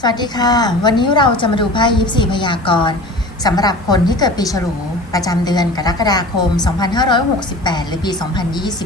สวัสดีค่ะ วันนี้เราจะมาดูไพ่ยิปซีพยากรณ์สำหรับคนที่เกิดปีฉลู ประจำเดือนกรกฎาคม 2568 หรือปี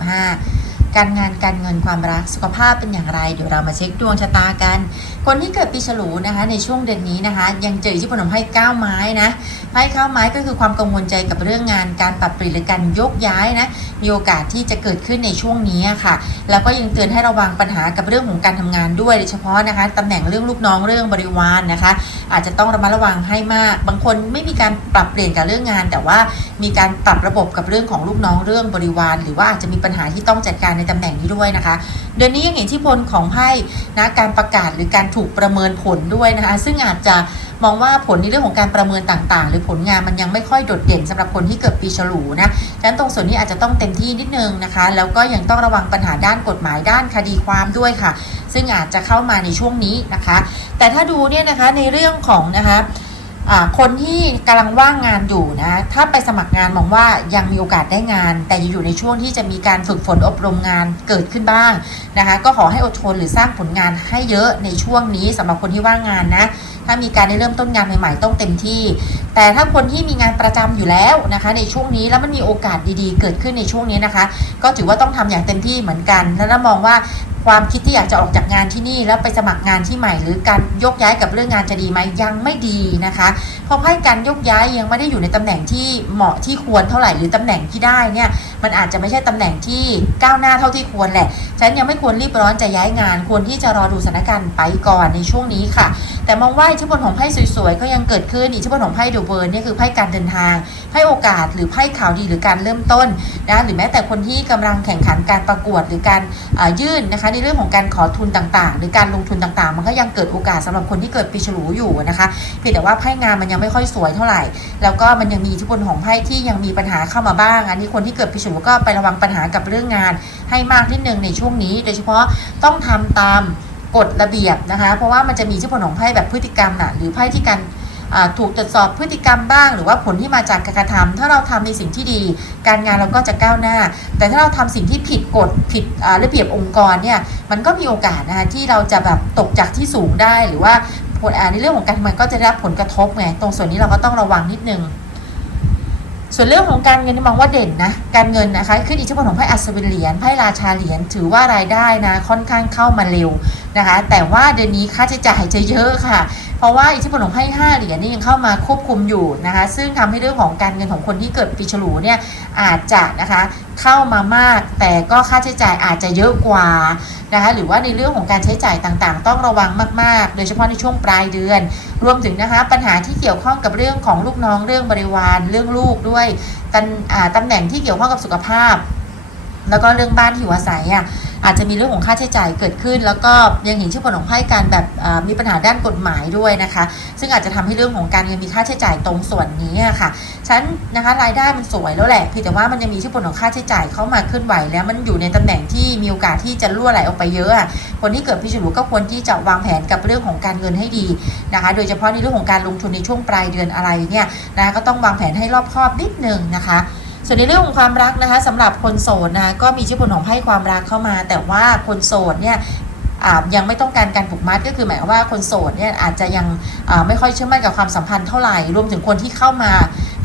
2025 การงานการเงินความรักสุขภาพเป็นอย่างไร เดี๋ยวเรามาเช็คดวงชะตากัน คนที่เกิดปีฉลูนะคะ ในช่วงเดือนนี้นะคะ ยังเจออิทธิพลของไพ่ก้าวไม้นะไพ่เก้าไม้ก็คือความกังวลใจกับเรื่องงานการปรับเปลี่ยนหรือการยกย้ายนะมีโอกาสที่จะเกิดขึ้นในช่วงนี้ค่ะ แล้วก็ยังเตือนให้ระวังปัญหากับเรื่องของการทำงานด้วยโดยเฉพาะนะคะตำแหน่งเรื่องลูกน้องเรื่องบริวารนะคะ อาจจะต้องระมัดระวังให้มาก บางคนไม่มีการปรับเปลี่ยนกับเรื่องงาน แต่ว่ามีการปรับระบบกับเรื่องของลูกน้องเรื่องบริวาร หรือว่าอาจจะมีปัญหาที่ต้องจัดการในตำแหน่งนี้ด้วยนะคะ เดือนนี้ยังเห็นที่พลของไพ่นะการประกาศหรือการถูกประเมินผลด้วยนะคะ ซึ่งอาจจะมองว่าผลในเรื่องของการประเมินต่างๆ หรือผลงานมันยังไม่ค่อยโดดเด่นสำหรับคนที่เกิดปีฉลูนะฉะนั้นตรงส่วนนี้อาจจะต้องเต็มที่นิดนึงนะคะ แล้วก็ยังต้องระวังปัญหาด้านกฎหมายด้านคดีความด้วยค่ะ ซึ่งอาจจะเข้ามาในช่วงนี้นะคะ แต่ถ้าดูเนี่ยนะคะในเรื่องของนะคะ คนที่กำลังว่างงานอยู่นะ ถ้าไปสมัครงานมองว่ายังมีโอกาสได้งาน แต่อยู่ในช่วงที่จะมีการฝึกฝนอบรมงานเกิดขึ้นบ้างนะคะ ก็ขอให้อดทนหรือสร้างผลงานให้เยอะในช่วงนี้สำหรับคนที่ว่างงานนะ ถ้ามีการได้เริ่มต้นงานใหม่ๆต้องเต็มที่ แต่ถ้าคนที่มีงานประจำอยู่แล้วนะคะ ในช่วงนี้แล้วมันมีโอกาสดีๆ เกิดขึ้นในช่วงนี้นะคะ ก็ถือว่าต้องทำอย่างเต็มที่เหมือนกัน แล้วมองว่าความคิดที่อยากจะออกจากงานที่นี่แล้วไปสมัครงานที่ใหม่ หรือการยกย้ายกับเรื่องงานจะดีไหมยังไม่ดีนะคะเพราะไพ่การยกย้ายยังไม่ได้อยู่ในตำแหน่งที่เหมาะที่ควรเท่าไหร่หรือตำแหน่งที่ได้เนี่ยมันอาจจะไม่ใช่ตำแหน่งที่ก้าวหน้าเท่าที่ควรแหละฉะนันยังไม่ควรรีบร้อนจะย้ายงาน ควรที่จะรอดูสถานการณ์ไปก่อนในช่วงนี้ค่ะ แต่มองว่าอิทธิพลของไพ่สวยๆ ก็ยังเกิดขึ้นอิทธิพลของไพ่ดูเบิร์นเนี่ยคือไพ่การเดินทาง ไพ่โอกาสหรือไพ่ข่าวดีหรือการเริ่มต้นนะหรือแม้แต่คนที่กำลังแข่งขันการประกวดหรือการยื่นนะคะในเรื่องของการขอทุนต่างๆ หรือการลงทุนต่างๆ มันก็ยังเกิดโอกาสสำหรับคนที่เกิดปีฉลูอยู่นะคะเพียงแต่ว่าไพ่งานมันยังไม่ค่อยสวยเท่าไหร่ แล้วก็มันยังมีอิทธิพลของไพ่ที่ยังมีปัญหาเข้ามาบ้าง อันนี้คนที่เกิดปีฉลูก็ไประวังปัญหากับเรื่องงาน ให้มากนิดนึงในช่วงนี้ โดยเฉพาะต้องทำตาม กฎระเบียบนะคะ เพราะว่ามันจะมีอิทธิพลของไพ่แบบพฤติกรรมน่ะหรือไพ่ที่การถูกตรวจสอบพฤติกรรมบ้าง หรือว่าผลที่มาจากการกระทำถ้าเราทำในสิ่งที่ดี การงานเราก็จะก้าวหน้า แต่ถ้าเราทำสิ่งที่ผิดกฎผิดระเบียบองค์กรเนี่ยมันก็มีโอกาสนะคะที่เราจะแบบตกจากที่สูงได้หรือว่าผลอ่าในเรื่องของการทำงานก็จะได้รับผลกระทบไงตรงส่วนนี้เราก็ต้องระวังนิดนึง ส่วนเรื่องของการเงินมองว่าเด่นนะ การเงินนะคะขึ้นอิทธิพลของไพ่อัศวินเหรียญไพ่ราชาเหรียญถือว่ารายได้นะค่อนข้างเข้ามาเร็วนะคะ แต่ว่าเดือนนี้ค่าใช้จ่ายจะเยอะค่ะ เพราะว่าอิทธิพลของไพ่ห้าเหรียญนี่ยังเข้ามาควบคุมอยู่นะคะ ซึ่งทำให้เรื่องของการเงินของคนที่เกิดปีฉลูเนี่ยอาจจะนะคะเข้ามามาก แต่ก็ค่าใช้จ่ายอาจจะเยอะกว่านะคะหรือว่าในเรื่องของการใช้จ่ายต่างๆ ต้องระวังมากๆ โดยเฉพาะในช่วงปลายเดือน รวมถึงนะคะปัญหาที่เกี่ยวข้องกับเรื่องของลูกน้องเรื่องบริวารเรื่องลูกด้วยตันตำแหน่งที่เกี่ยวข้องกับสุขภาพ แล้วก็เรื่องบ้านที่อยู่อาศัยอะอาจจะมีเรื่องของค่าใช้จ่ายเกิดขึ้น แล้วก็ยังเห็นชื่อผลของไพ่การแบบมีปัญหาด้านกฎหมายด้วยนะคะ ซึ่งอาจจะทำให้เรื่องของการเงินมีค่าใช้จ่ายตรงส่วนนี้ค่ะฉันนะคะรายได้มันสวยแล้วแหละเพียงแต่ว่ามันยังมีชื่อผลของค่าใช้จ่ายเข้ามาเคลื่อนไหวแล้วมันอยู่ในตำแหน่งที่มีโอกาสที่จะรั่วไหลออกไปเยอะคนที่เกิดพิจิกก็ควรที่จะวางแผนกับเรื่องของการเงินให้ดีนะคะ โดยเฉพาะในเรื่องของการลงทุนในช่วงปลายเดือนอะไรเนี่ยนะคะก็ต้องวางแผนให้รอบคอบนิดนึงนะคะ ส่วนในเรื่องของความรักนะคะสำหรับคนโสดนะคะก็มีชื่อผลของไพ่ความรักเข้ามา แต่ว่าคนโสดเนี่ยยังไม่ต้องการการผูกมัดก็คือหมายความว่าคนโสดเนี่ยอาจจะยังไม่ค่อยเชื่อมั่นกับความสัมพันธ์เท่าไหร่รวมถึงคนที่เข้ามา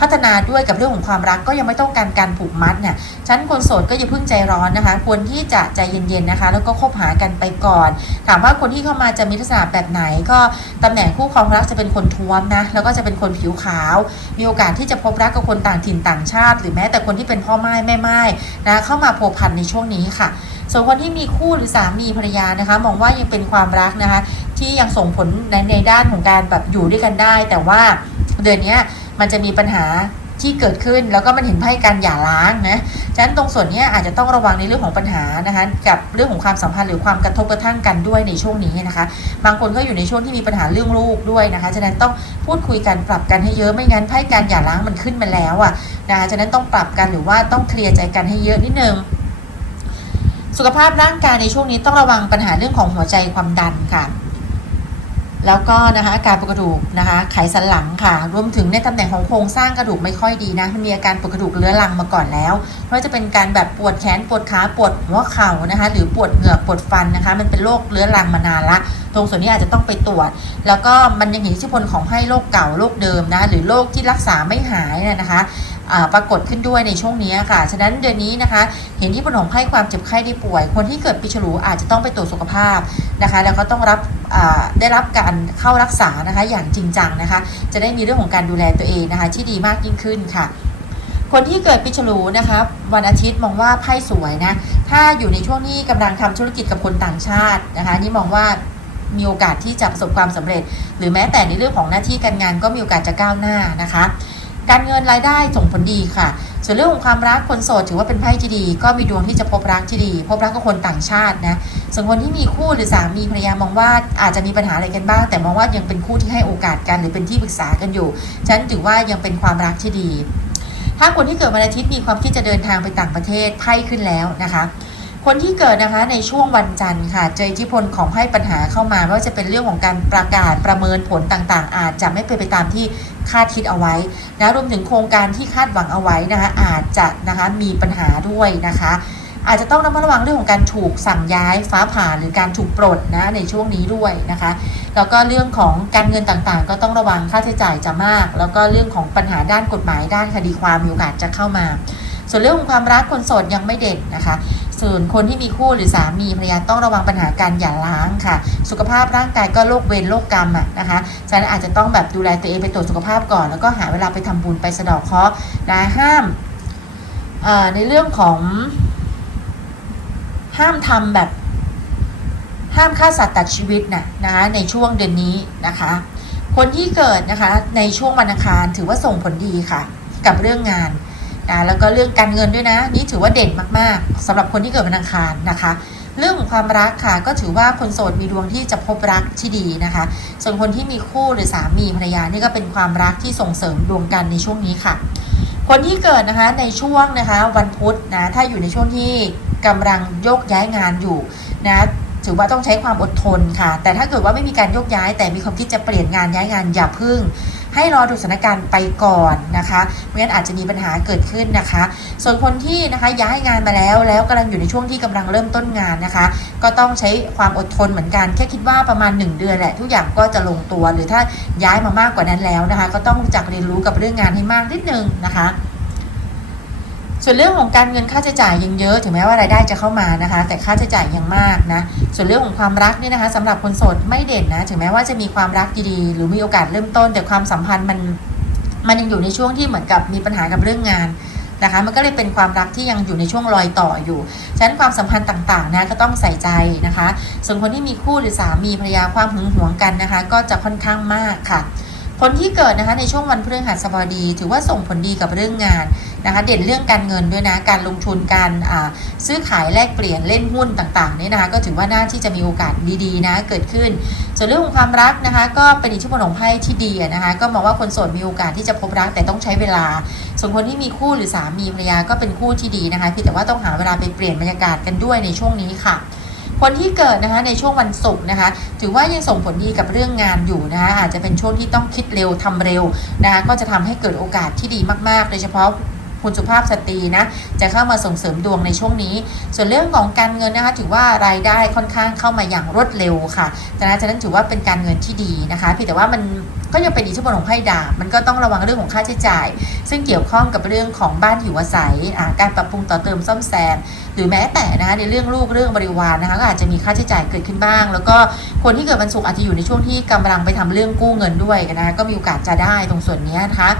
พัฒนาด้วยกับเรื่องของความรักก็ยังไม่ต้องการการผูกมัดเนี่ยฉะนันคนโสดก็อย่าเพิ่งใจร้อนนะคะ ควรที่จะใจเย็นๆนะคะ แล้วก็คบหากันไปก่อน ถามว่าคนที่เข้ามาจะมีลักษณะแบบไหน ก็ตำแหน่งคู่ครองรักจะเป็นคนท้วมนะแล้วก็จะเป็นคนผิวขาว มีโอกาสที่จะพบรักกับคนต่างถิ่นต่างชาติ หรือแม้แต่คนที่เป็นพ่อไม้แม่ไม้นะเข้ามาโผพันในช่วงนี้ค่ะส่วนคนที่มีคู่หรือสามีภรรยานะคะ มองว่ายังเป็นความรักนะคะ ที่ยังส่งผลในในด้านของการแบบอยู่ด้วยกันได้ แต่ว่าเดือนนี้ มันจะมีปัญหาที่เกิดขึ้นแล้วก็มันเห็นไพ่การหย่าร้างนะฉะนั้นตรงส่วนนี้อาจจะต้องระวังในเรื่องของปัญหานะคะกับเรื่องของความสัมพันธ์หรือความกระทบกระทั่งกันด้วยในช่วงนี้นะคะ บางคนก็อยู่ในช่วงที่มีปัญหาเรื่องลูกด้วยนะคะ ฉะนั้นต้องพูดคุยกันปรับกันให้เยอะไม่งั้นไพ่การหย่าร้างมันขึ้นมาแล้วอะนะคะฉะนั้นต้องปรับกันหรือว่าต้องเคลียร์ใจกันให้เยอะนิดนึงสุขภาพร่างกายในช่วงนี้ต้องระวังปัญหาเรื่องของหัวใจความดันค่ะ แล้วก็นะคะอาการปวดกระดูกนะคะ ไขสันหลังค่ะ รวมถึงในตำแหน่งของโครงสร้างกระดูกไม่ค่อยดีนะ มีอาการปวดกระดูกเรื้อรังมาก่อนแล้วไม่ว่าจะเป็นการแบบปวดแขนปวดขาปวดหัวเข่านะคะ หรือปวดเหงือกปวดฟันนะคะ มันเป็นโรคเรื้อรังมานานละ ตรงส่วนนี้อาจจะต้องไปตรวจ แล้วก็มันยังเห็นอิทธิพลของไพ่โรคเก่าโรคเดิมนะ หรือโรคที่รักษาไม่หายนะคะ ปรากฏขึ้นด้วยในช่วงนี้ค่ะ ฉะนั้นเดือนนี้นะคะ เห็นที่ผลของไพ่ความเจ็บไข้ได้ป่วย คนที่เกิดปีฉลูอาจจะต้องไปตรวจสุขภาพนะคะ แล้วก็ต้องรับได้รับการเข้ารักษานะคะ อย่างจริงจังนะคะ จะได้มีเรื่องของการดูแลตัวเองนะคะ ที่ดีมากยิ่งขึ้นค่ะคนที่เกิดปีฉลูนะคะวันอาทิตย์มองว่าไพ่สวยนะถ้าอยู่ในช่วงที่กำลังทำธุรกิจกับคนต่างชาตินะคะนี่มองว่ามีโอกาสที่จะประสบความสำเร็จ หรือแม้แต่ในเรื่องของหน้าที่การงานก็มีโอกาสจะก้าวหน้านะคะ การเงินรายได้ส่งผลดีค่ะ ส่วนเรื่องของความรักคนโสดถือว่าเป็นไพ่ที่ดี ก็มีดวงที่จะพบรักที่ดี พบรักกับคนต่างชาตินะส่วนคนที่มีคู่หรือสามีภรรยามองว่าอาจจะมีปัญหาอะไรกันบ้าง แต่มองว่ายังเป็นคู่ที่ให้โอกาสกันหรือเป็นที่ปรึกษากันอยู่ฉันถือว่ายังเป็นความรักที่ดี ถ้าคนที่เกิดวันอาทิตย์มีความคิดจะเดินทางไปต่างประเทศไพ่ขึ้นแล้วนะคะ คนที่เกิดนะคะในช่วงวันจันทร์ค่ะเจออิทธิพลของให้ปัญหาเข้ามาไม่ว่าจะเป็นเรื่องของการประกาศประเมินผลต่างๆ อาจจะไม่เป็นไปตามที่คาดคิดเอาไว้นะรวมถึงโครงการที่คาดหวังเอาไว้นะคะอาจจะนะคะมีปัญหาด้วยนะคะ อาจจะต้องระมัดระวังเรื่องของการถูกสั่งย้ายฟ้าผ่าหรือการถูกปลดนะในช่วงนี้ด้วยนะคะแล้วก็เรื่องของการเงินต่างๆ ก็ต้องระวังค่าใช้จ่ายจะมาก แล้วก็เรื่องของปัญหาด้านกฎหมายด้านคดีความมีโอกาสจะเข้ามา ส่วนเรื่องของความรักคนโสดยังไม่เด่นนะคะ ส่วนคนที่มีคู่หรือสามีภรรยาต้องระวังปัญหาการหย่าร้างค่ะ สุขภาพร่างกายก็โรคเวรโรคกรรมอะนะคะฉะนั้นอาจจะต้องแบบดูแลตัวเองไปตรวจสุขภาพก่อน แล้วก็หาเวลาไปทำบุญไปสะดอกเคราะห์นะห้ามในเรื่องของ ห้ามทำแบบ ห้ามฆ่าสัตว์ตัดชีวิตนะนะคะในช่วงเดือนนี้นะคะ คนที่เกิดนะคะในช่วงวันอังคารถือว่าส่งผลดีค่ะ กับเรื่องงาน นะแล้วก็เรื่องการเงินด้วยนะ นี่ถือว่าเด่นมากๆสำหรับคนที่เกิดวันอังคารนะคะ เรื่องของความรักค่ะ ก็ถือว่าคนโสดมีดวงที่จะพบรักที่ดีนะคะ ส่วนคนที่มีคู่หรือสามีภรรยานี่ก็เป็นความรักที่ส่งเสริมดวงกันในช่วงนี้ค่ะ คนที่เกิดนะคะในช่วงนะคะวันพุธนะถ้าอยู่ในช่วงที่กำลังโยกย้ายงานอยู่นะถือว่าต้องใช้ความอดทนค่ะ แต่ถ้าเกิดว่าไม่มีการโยกย้าย แต่มีความคิดจะเปลี่ยนงานย้ายงานอย่าพึ่ง ให้รอดูสถานการณ์ไปก่อนนะคะไม่งั้นอาจจะมีปัญหาเกิดขึ้นนะคะ ส่วนคนที่นะคะย้ายงานมาแล้วแล้วกำลังอยู่ในช่วงที่กำลังเริ่มต้นงานนะคะ ก็ต้องใช้ความอดทนเหมือนกัน แค่คิดว่าประมาณ 1 เดือนแหละ ทุกอย่างก็จะลงตัวหรือถ้าย้ายมามากกว่านั้นแล้วนะคะ ก็ต้องรู้จักเรียนรู้กับเรื่องงานให้มากนิดนึงนะคะ ส่วนเรื่องของการเงินค่าใช้จ่ายยังเยอะ ถึงแม้ว่ารายได้จะเข้ามานะคะ แต่ค่าใช้จ่ายยังมากนะส่วนเรื่องของความรักเนี่ยนะคะสำหรับคนโสดไม่เด่นนะถึงแม้ว่าจะมีความรักดีๆหรือมีโอกาสเริ่มต้น แต่ความสัมพันธ์มันมันยังอยู่ในช่วงที่เหมือนกับมีปัญหากับเรื่องงานนะคะมันก็เลยเป็นความรักที่ยังอยู่ในช่วงรอยต่ออยู่ ฉะนั้นความสัมพันธ์ต่างๆนะก็ต้องใส่ใจนะคะ ส่วนคนที่มีคู่หรือสามีภรรยาความหึงหวงกันนะคะ ก็จะค่อนข้างมากค่ะ คนที่เกิดนะคะในช่วงวันพฤหัสบดี ถือว่าส่งผลดีกับเรื่องงานนะคะเด่นเรื่องการเงินด้วยนะการลงทุนการซื้อขายแลกเปลี่ยนเล่นหุ้นต่างๆเนี่ยนะคะก็ถือว่าน่าที่จะมีโอกาสดีๆนะเกิดขึ้น ส่วนเรื่องของความรักนะคะก็เป็นอิทธิพลของไพ่ที่ดีนะคะก็มองว่าคนโสดมีโอกาสที่จะพบรักแต่ต้องใช้เวลา ส่วนคนที่มีคู่หรือสามีภรรยาก็เป็นคู่ที่ดีนะคะเพียงแต่ว่าต้องหาเวลาไปเปลี่ยนบรรยากาศกันด้วยในช่วงนี้ค่ะ คนที่เกิดนะคะในช่วงวันศุกร์นะคะ ถือว่ายังส่งผลดีกับเรื่องงานอยู่นะคะอาจจะเป็นช่วงที่ต้องคิดเร็วทำเร็วนะคะก็จะทำให้เกิดโอกาสที่ดีมากๆ โดยเฉพาะคุณสุภาพสตรีนะจะเข้ามาส่งเสริมดวงในช่วงนี้ ส่วนเรื่องของการเงินนะคะถือว่ารายได้ค่อนข้างเข้ามาอย่างรวดเร็วค่ะดังนั้นถือว่าเป็นการเงินที่ดีนะคะเพียงแต่ว่ามัน ก็ยังเป็นอิทธิพลของไพ่ดาบมันก็ต้องระวังเรื่องของค่าใช้จ่าย ซึ่งเกี่ยวข้องกับเรื่องของบ้านอยู่อาศัยการปรับปรุงต่อเติมซ่อมแซมหรือแม้แต่นะคะในเรื่องลูกเรื่องบริวารนะคะก็อาจจะมีค่าใช้จ่ายเกิดขึ้นบ้าง แล้วก็คนที่เกิดวันศุกร์อาจจะอยู่ในช่วงที่กำลังไปทำเรื่องกู้เงินด้วยนะคะก็มีโอกาสจะได้ตรงส่วนนี้นะคะ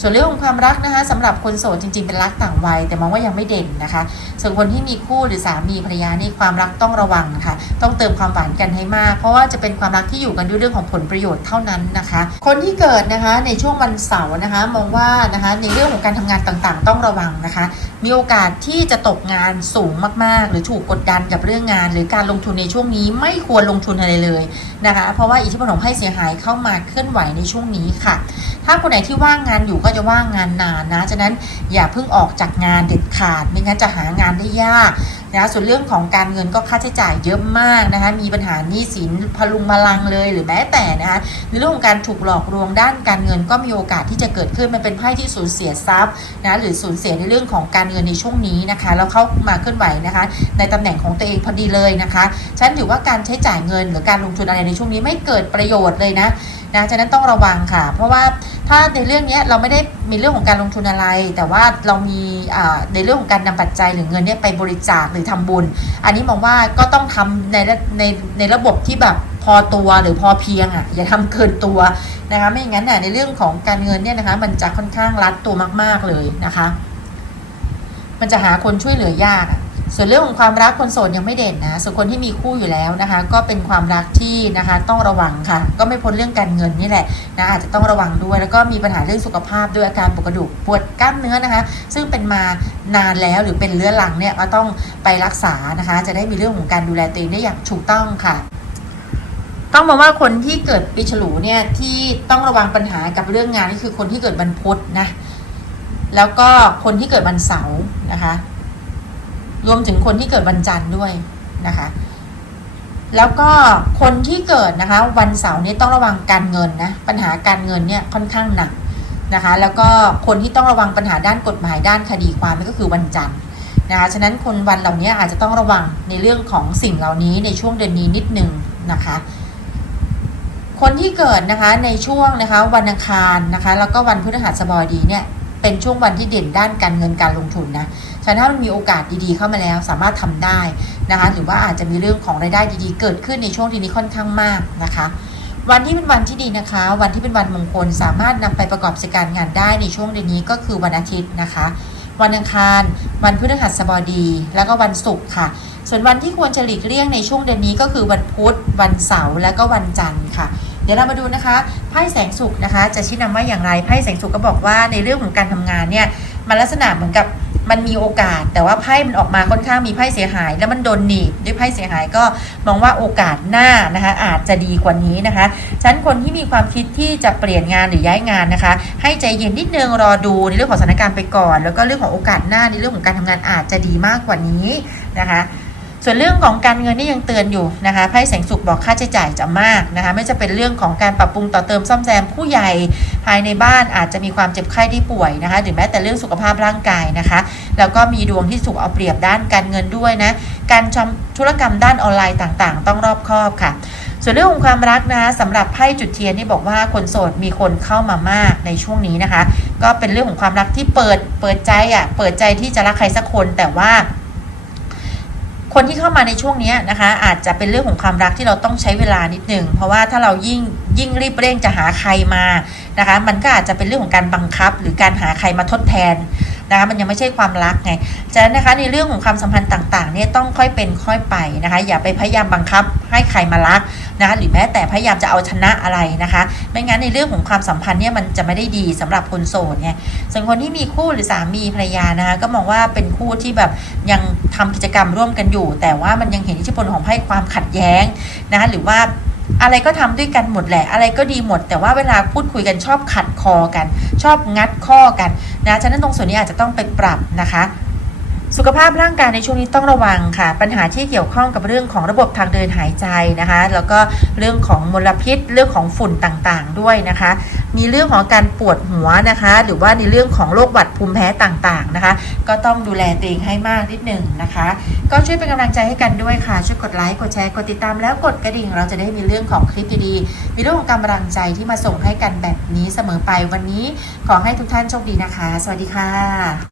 ส่วนเรื่องของความรักนะคะสำหรับคนโสดจริง ๆ เป็นรักต่างวัย แต่มองว่ายังไม่เด่นนะคะ ส่วนคนที่มีคู่หรือสามีภรรยานี่ความรักต้องระวังนะคะต้องเติมความหวานกันให้มาก เพราะว่าจะเป็นความรักที่อยู่กันด้วยเรื่องของผลประโยชน์เท่านั้นนะคะ คนที่เกิดนะคะในช่วงวันเสาร์นะคะมองว่านะคะในเรื่องของการทำงานต่างๆ ต้องระวังนะคะ มีโอกาสที่จะตกงานสูงมากๆ หรือถูกกดดันกับเรื่องงาน หรือการลงทุนในช่วงนี้ไม่ควรลงทุนอะไรเลยนะคะ เพราะว่าอิทธิพลของไพ่เสียหายเข้ามาเคลื่อนไหวในช่วงนี้ค่ะ ถ้าคนไหนที่ว่างงานอยู่ก็็จะว่างงานนานนะ ฉะนั้นอย่าเพิ่งออกจากงานเด็ดขาด ไม่งั้นจะหางานได้ยากนะคะส่วนเรื่องของการเงินก็ค่าใช้จ่ายเยอะมากนะคะมีปัญหาหนี้สินพลุงพลังเลยหรือแม้แต่นะคะในเรื่องของการถูกหลอกลวงด้านการเงินก็มีโอกาสที่จะเกิดขึ้นมันเป็นไพ่ที่สูญเสียทรัพย์นะหรือสูญเสียในเรื่องของการเงินในช่วงนี้นะคะแล้วเข้ามาเคลื่อนไหวนะคะ ในตำแหน่งของตัวเองพอดีเลยนะคะฉันถือว่าการใช้จ่ายเงิน หรือการลงทุนอะไรในช่วงนี้ไม่เกิดประโยชน์เลยนะนะฉะนั้นต้องระวังค่ะ เพราะว่าถ้าในเรื่องนี้เราไม่ได้มีเรื่องของการลงทุนอะไร แต่ว่าเรามีอ่าในเรื่องของการนำปัจจัยหรือเงินเนี่ยไปบริจาครือทำบุญ อันนี้มองว่าก็ต้องทำในในในระบบที่แบบพอตัวหรือพอเพียงอะอย่าทำเกินตัวนะคะไม่อย่างนั้นเนี่ยในเรื่องของการเงินเนี่ยนะคะ มันจะค่อนข้างรัดตัวมาก ๆเลยนะคะ มันจะหาคนช่วยเหลือยากอะ ส่วนเรื่องของความรักคนโสดยังไม่เด่นนะ ส่วนคนที่มีคู่อยู่แล้วนะคะ ก็เป็นความรักที่นะคะต้องระวังค่ะ ก็ไม่พ้นเรื่องการเงินนี่แหละนะอาจจะต้องระวังด้วย แล้วก็มีปัญหาเรื่องสุขภาพด้วยอาการปวดกระดูกปวดกล้ามเนื้อนะคะ ซึ่งเป็นมานานแล้วหรือเป็นเรื้อรังเนี่ยก็ต้องไปรักษานะคะ จะได้มีเรื่องของการดูแลตัวเองได้อย่างถูกต้องค่ะต้องบอกว่าคนที่เกิดปีฉลูเนี่ยที่ต้องระวังปัญหากับเรื่องงานนี่คือคนที่เกิดวันพุธนะแล้วก็คนที่เกิดวันเสาร์นะคะ รวมถึงคนที่เกิดวันจันทร์ด้วยนะคะ แล้วก็คนที่เกิดนะคะ วันเสาร์นี้ต้องระวังการเงินนะปัญหาการเงินเนี่ยค่อนข้างหนักนะคะ แล้วก็คนที่ต้องระวังปัญหาด้านกฎหมายด้านคดีความนั่นก็คือวันจันทร์นะคะฉะนั้นคนวันเหล่านี้อาจจะต้องระวังในเรื่องของสิ่งเหล่านี้ในช่วงเดือนนี้นิดนึงนะคะคนที่เกิดนะคะในช่วงนะคะวันอังคารนะคะ แล้วก็วันพฤหัสบดีเนี่ยเป็นช่วงวันที่เด่นด้านการเงินการลงทุนนะ ฉะนั้นถ้ามันมีโอกาสดีๆเข้ามาแล้วสามารถทำได้นะคะ หรือว่าอาจจะมีเรื่องของรายได้ดีๆ เกิดขึ้นในช่วงที่นี้ค่อนข้างมากนะคะ วันที่เป็นวันที่ดีนะคะ วันที่เป็นวันมงคลสามารถนำไปประกอบกิจการงานได้ในช่วงเดือนนี้ก็คือวันอาทิตย์นะคะ วันอังคาร วันพฤหัสบดี แล้วก็วันศุกร์ค่ะ ส่วนวันที่ควรจะหลีกเลี่ยงในช่วงเดือนนี้ก็คือวันพุธ วันเสาร์และก็วันจันทร์ค่ะเดี๋ยวเรามาดูนะคะไพ่แสงสุขนะคะ จะชี้นำว่าอย่างไรไพ่แสงสุขก็บอกว่าในเรื่องของการทำงานเนี่ยมันลักษณะเหมือนกับ มันมีโอกาส แต่ว่าไพ่มันออกมาค่อนข้างมีไพ่เสียหาย แล้วมันโดนหนีบด้วยไพ่เสียหายก็มองว่าโอกาสหน้านะคะอาจจะดีกว่านี้นะคะฉะนันคนที่มีความคิดที่จะเปลี่ยนงานหรือย้ายงานนะคะ ให้ใจเย็นนิดนึงรอดูในเรื่องของสถานการณ์ไปก่อน แล้วก็เรื่องของโอกาสหน้าในเรื่องของการทำงานอาจจะดีมากกว่านี้นะคะ ส่วนเรื่องของการเงินนี่ยังเตือนอยู่นะคะไพ่แสงสุขบอกค่าใช้จ่ายจะมากนะคะไม่จะเป็นเรื่องของการปรับปรุงต่อเติมซ่อมแซมผู้ใหญ่ภายในบ้านอาจจะมีความเจ็บไข้ที่ป่วยนะคะหรือแม้แต่เรื่องสุขภาพร่างกายนะคะ แล้วก็มีดวงที่ถูกเอาเปรียบด้านการเงินด้วยนะการทำธุรกรรมด้านออนไลน์ต่างๆ ต้องรอบคอบค่ะส่วนเรื่องของความรักนะสำหรับไพ่จุดเทียนนี่บอกว่าคนโสดมีคนเข้ามามากในช่วงนี้นะคะ ก็เป็นเรื่องของความรักที่เปิดเปิดใจอะเปิดใจที่จะรักใครสักคนแต่ว่า คนที่เข้ามาในช่วงนี้นะคะ อาจจะเป็นเรื่องของความรักที่เราต้องใช้เวลานิดหนึ่งเพราะว่าถ้าเรายิ่งยิ่งรีบเร่งจะหาใครมานะคะ มันก็อาจจะเป็นเรื่องของการบังคับ หรือการหาใครมาทดแทน นะคะมันยังไม่ใช่ความรักไงฉะนั้นนะคะในเรื่องของความสัมพันธ์ต่างๆเนี่ยต้องค่อยเป็นค่อยไปนะคะ อย่าไปพยายามบังคับให้ใครมารักนะคะหรือแม้แต่พยายามจะเอาชนะอะไรนะคะ ไม่งั้นในเรื่องของความสัมพันธ์เนี่ยมันจะไม่ได้ดีสำหรับคนโสดไงส่วนคนที่มีคู่หรือสามีภรรยานะคะก็มองว่าเป็นคู่ที่แบบยังทำกิจกรรมร่วมกันอยู่ แต่ว่ามันยังเห็นอิทธิพลของไพ่ความขัดแย้งนะคะหรือว่า อะไรก็ทำด้วยกันหมดแหละ อะไรก็ดีหมด แต่ว่าเวลาพูดคุยกันชอบขัดคอกัน ชอบงัดข้อกันนะฉะนั้นตรงส่วนนี้อาจจะต้องไปปรับนะคะสุขภาพร่างกายในช่วงนี้ต้องระวังค่ะ ปัญหาที่เกี่ยวข้องกับเรื่องของระบบทางเดินหายใจนะคะ แล้วก็เรื่องของมลพิษเรื่องของฝุ่นต่างๆด้วยนะคะ มีเรื่องของการปวดหัวนะคะ หรือว่าในเรื่องของโรคหวัดภูมิแพ้ต่างๆนะคะ ก็ต้องดูแลตัวเองให้มากนิดหนึ่งนะคะ ก็ช่วยเป็นกำลังใจให้กันด้วยค่ะ ช่วยกดไลค์กดแชร์กดติดตามแล้วกดกระดิ่ง เราจะได้มีเรื่องของคลิปดีๆมีเรื่องของกำลังใจที่มาส่งให้กันแบบนี้เสมอไปวันนี้ขอให้ทุกท่านโชคดีนะคะ สวัสดีค่ะ